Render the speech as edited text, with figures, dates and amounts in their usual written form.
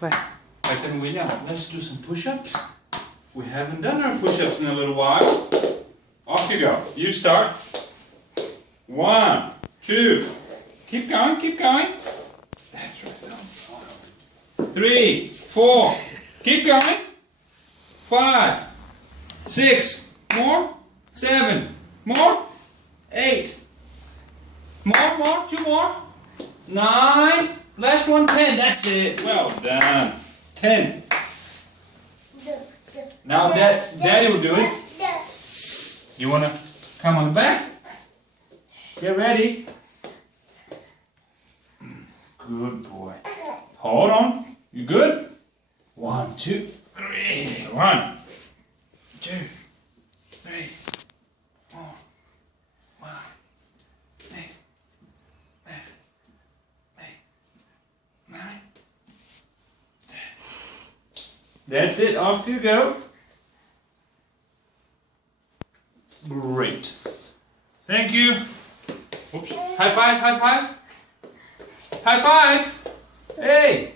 Right then, William, let's do some push-ups. We haven't done our push-ups in a little while. Off you go. You start. 1, 2. Keep going, keep going. That's right. 3, 4. Keep going. 5, 6. More. 7. More. 8. More. 2 more. 9. Last one. 10. That's it. Well done. 10. Now Daddy will do it. You want to come on the back? Get ready. Good boy. Hold on. You good? 1, 2, 3. 1, 2, 3, 4, 5, 6, 7, 8, 9, 10. That's it. Off you go. Great. Thank you. Oops. High five, high five. High five. Hey.